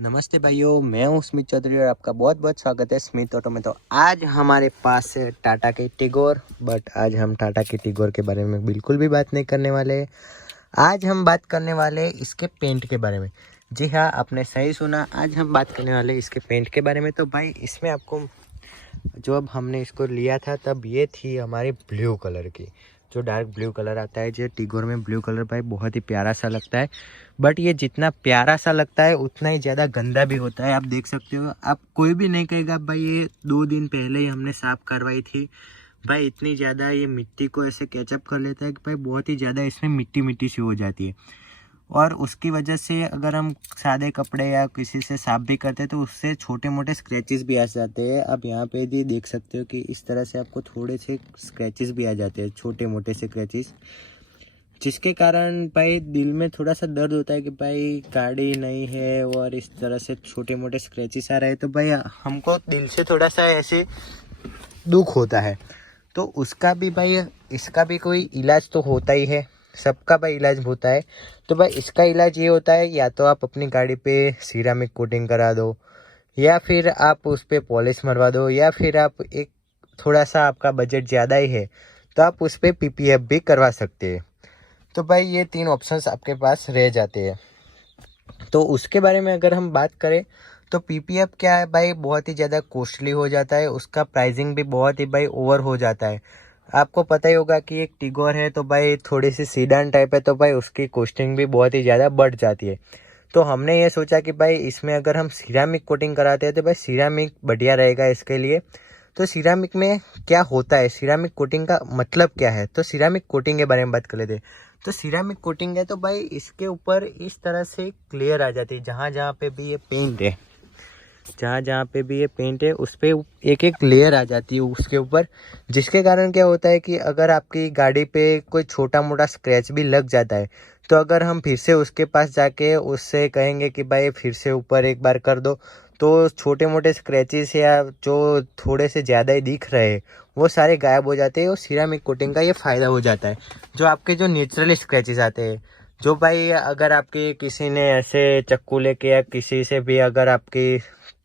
नमस्ते भाइयों, मैं हूं स्मित चौधरी और आपका बहुत बहुत स्वागत है स्मित ऑटो में। तो आज हमारे पास है टाटा की टिगोर, बट आज हम टाटा की टिगोर के बारे में बिल्कुल भी बात नहीं करने वाले। आज हम बात करने वाले इसके पेंट के बारे में। जी हाँ, आपने सही सुना, आज हम बात करने वाले इसके पेंट के बारे में। तो भाई इसमें आपको, जब हमने इसको लिया था तब ये थी हमारी ब्लू कलर की, जो डार्क ब्लू कलर आता है। जो टिगोर में ब्लू कलर भाई बहुत ही प्यारा सा लगता है, बट ये जितना प्यारा सा लगता है उतना ही ज़्यादा गंदा भी होता है। आप देख सकते हो, आप कोई भी नहीं कहेगा भाई ये 2 दिन पहले ही हमने साफ़ करवाई थी। भाई इतनी ज़्यादा ये मिट्टी को ऐसे कैचअप कर लेता है कि भाई बहुत ही ज़्यादा इसमें मिट्टी मिट्टी सी हो जाती है। और उसकी वजह से अगर हम सादे कपड़े या किसी से साफ भी करते हैं तो उससे छोटे मोटे स्क्रैचेस भी आ जाते हैं। आप यहाँ पे भी देख सकते हो कि इस तरह से आपको थोड़े से स्क्रैचेस भी आ जाते हैं, छोटे मोटे से स्क्रैचेस, जिसके कारण भाई दिल में थोड़ा सा दर्द होता है कि भाई गाड़ी नहीं है और इस तरह से छोटे मोटे स्क्रैचेस आ रहे हैं। तो भाई हमको दिल से थोड़ा सा ऐसे दुख होता है। तो उसका भी भाई, इसका भी कोई इलाज तो होता ही है, सबका भाई इलाज होता है। तो भाई इसका इलाज ये होता है, या तो आप अपनी गाड़ी पे सिरामिक कोटिंग करा दो, या फिर आप उस पर पॉलिश मरवा दो, या फिर आप एक थोड़ा सा आपका बजट ज़्यादा ही है तो आप उस पर पीपीएफ भी करवा सकते हैं। तो भाई ये 3 ऑप्शंस आपके पास रह जाते हैं। तो उसके बारे में अगर हम बात करें तो पीपीएफ क्या है भाई, बहुत ही ज़्यादा कॉस्टली हो जाता है, उसका प्राइसिंग भी बहुत ही भाई ओवर हो जाता है। आपको पता ही होगा कि एक टिगोर है तो भाई थोड़ी सी सीडान टाइप है, तो भाई उसकी कॉस्टिंग भी बहुत ही ज़्यादा बढ़ जाती है। तो हमने ये सोचा कि भाई इसमें अगर हम सिरामिक कोटिंग कराते हैं तो भाई सिरामिक बढ़िया रहेगा इसके लिए। तो सिरामिक में क्या होता है, सिरामिक कोटिंग का मतलब क्या है, तो सिरामिक कोटिंग के बारे में बात कर लेते हैं। तो सिरामिक कोटिंग है तो भाई इसके ऊपर इस तरह से क्लियर आ जाती है, जहाँ जहाँ पे भी ये पेंट है, जहाँ जहाँ पे भी ये पेंट है उस पर एक एक लेयर आ जाती है उसके ऊपर। जिसके कारण क्या होता है कि अगर आपकी गाड़ी पे कोई छोटा मोटा स्क्रैच भी लग जाता है तो अगर हम फिर से उसके पास जाके उससे कहेंगे कि भाई फिर से ऊपर एक बार कर दो, तो छोटे मोटे स्क्रैचेस या जो थोड़े से ज़्यादा ही दिख रहे हैं वो सारे गायब हो जाते हैं। और सिरामिक कोटिंग का ये फ़ायदा हो जाता है। जो आपके जो नेचुरल स्क्रैचेस आते हैं, जो भाई अगर आपके किसी ने ऐसे चक्कू लेके या किसी से भी अगर आपकी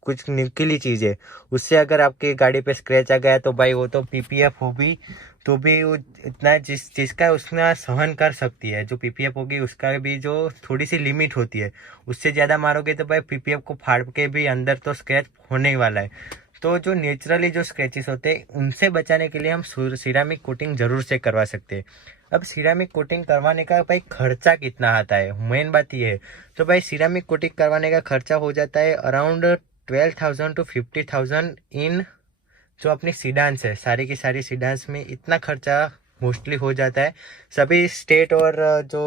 कुछ निकली चीज़ है उससे अगर आपकी गाड़ी पे स्क्रैच आ गया तो भाई वो तो पीपीएफ होगी, तो भी वो इतना जिस चीज़ का उसने सहन कर सकती है। जो पीपीएफ होगी उसका भी जो थोड़ी सी लिमिट होती है, उससे ज़्यादा मारोगे तो भाई पीपीएफ को फाड़ के भी अंदर तो स्क्रैच होने ही वाला है। तो जो नेचुरली जो स्क्रैचेस होते हैं उनसे बचाने के लिए हम सिरामिक कोटिंग ज़रूर से करवा सकते हैं। अब सिरामिक कोटिंग करवाने का भाई खर्चा कितना आता है, मेन बात ये है। तो भाई सिरामिक कोटिंग करवाने का खर्चा हो जाता है अराउंड 12,000 to 50,000 इन जो अपनी सीडान्स है, सारी की सारी सीडान्स में इतना खर्चा मोस्टली हो जाता है। सभी स्टेट और जो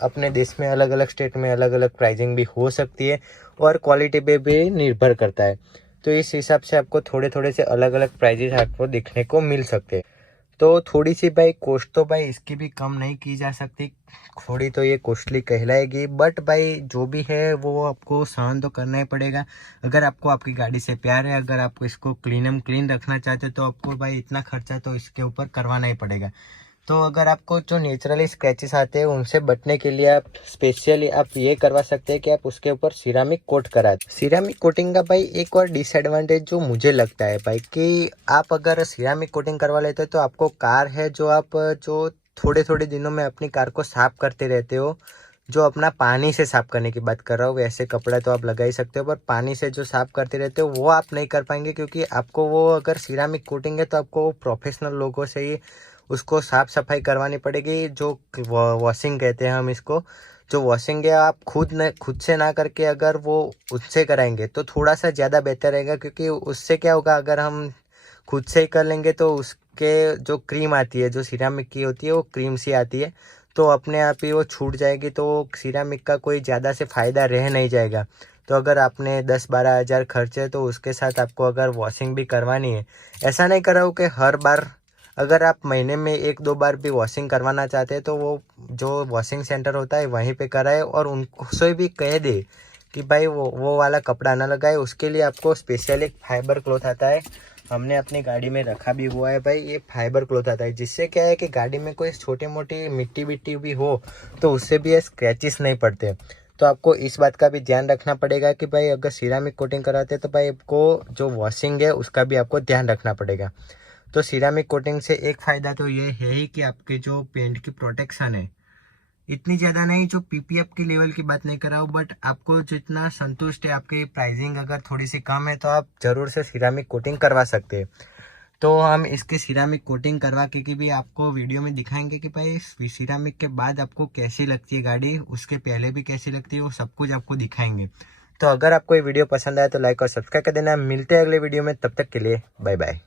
अपने देश में अलग अलग स्टेट में अलग अलग प्राइसिंग भी हो सकती है और क्वालिटी पे भी निर्भर करता है। तो इस हिसाब से आपको थोड़े थोड़े से अलग अलग प्राइजेस आपको देखने को मिल सकते हैं। तो थोड़ी सी भाई कॉस्ट तो भाई इसकी भी कम नहीं की जा सकती, थोड़ी तो ये कॉस्टली कहलाएगी, बट भाई जो भी है वो आपको सहन तो करना ही पड़ेगा। अगर आपको आपकी गाड़ी से प्यार है, अगर आपको इसको क्लीन रखना चाहते हो तो आपको भाई इतना खर्चा तो इसके ऊपर करवाना ही पड़ेगा। तो अगर आपको जो नेचुरली स्क्रैचेस आते हैं उनसे बचने के लिए आप स्पेशली आप ये करवा सकते हैं कि आप उसके ऊपर सिरामिक कोट करा दें। सिरामिक कोटिंग का भाई एक और डिसएडवांटेज जो मुझे लगता है भाई, कि आप अगर सिरामिक कोटिंग करवा लेते हो तो आपको कार है जो आप जो थोड़े थोड़े दिनों में अपनी कार को साफ करते रहते हो, जो अपना पानी से साफ करने की बात कर रहा हूँ, वैसे कपड़ा तो आप लगा ही सकते हो, पर पानी से जो साफ करते रहते हो वो आप नहीं कर पाएंगे, क्योंकि आपको वो अगर सिरामिक कोटिंग है तो आपको प्रोफेशनल लोगों से ही उसको साफ सफाई करवानी पड़ेगी। जो वॉशिंग कहते हैं हम इसको, जो वॉशिंग है आप खुद से ना करके अगर वो उससे कराएंगे तो थोड़ा सा ज़्यादा बेहतर रहेगा। क्योंकि उससे क्या होगा, अगर हम खुद से ही कर लेंगे तो उसके जो क्रीम आती है, जो सिरामिक की होती है वो क्रीम सी आती है, तो अपने आप ही वो छूट जाएगी, तो सिरामिक का कोई ज़्यादा से फ़ायदा रह नहीं जाएगा। तो अगर आपने 10-12 हज़ार खर्चे तो उसके साथ आपको अगर वॉशिंग भी करवानी है, ऐसा नहीं कराओ कि हर बार, अगर आप महीने में 1-2 बार भी वॉशिंग करवाना चाहते हैं तो वो जो वॉशिंग सेंटर होता है वहीं पे कराए, और उनसे भी कह दे कि भाई वो वाला कपड़ा ना लगाए। उसके लिए आपको स्पेशल एक फाइबर क्लॉथ आता है, हमने अपनी गाड़ी में रखा भी हुआ है भाई। ये फाइबर क्लॉथ आता है, जिससे क्या है कि गाड़ी में कोई छोटी मोटी मिट्टी बिट्टी भी हो तो उससे भी ये स्क्रैचेस नहीं पड़ते। तो आपको इस बात का भी ध्यान रखना पड़ेगा कि भाई अगर सिरामिक कोटिंग कराते हैं तो भाई आपको जो वॉशिंग है उसका भी आपको ध्यान रखना पड़ेगा। तो सिरामिक कोटिंग से एक फ़ायदा तो ये है ही कि आपके जो पेंट की प्रोटेक्शन है इतनी ज़्यादा नहीं, जो पीपीएफ की लेवल की बात नहीं कर रहा हूँ, बट आपको जितना संतुष्ट है, आपकी प्राइसिंग अगर थोड़ी सी कम है तो आप ज़रूर से सिरामिक कोटिंग करवा सकते हैं। तो हम इसके सिरामिक कोटिंग करवा के भी आपको वीडियो में दिखाएंगे कि भाई सिरामिक के बाद आपको कैसी लगती है गाड़ी, उसके पहले भी कैसी लगती है, वो सब कुछ आपको दिखाएंगे। तो अगर आपको ये वीडियो पसंद आया तो लाइक और सब्सक्राइब कर देना। मिलते हैं अगले वीडियो में, तब तक के लिए बाय बाय।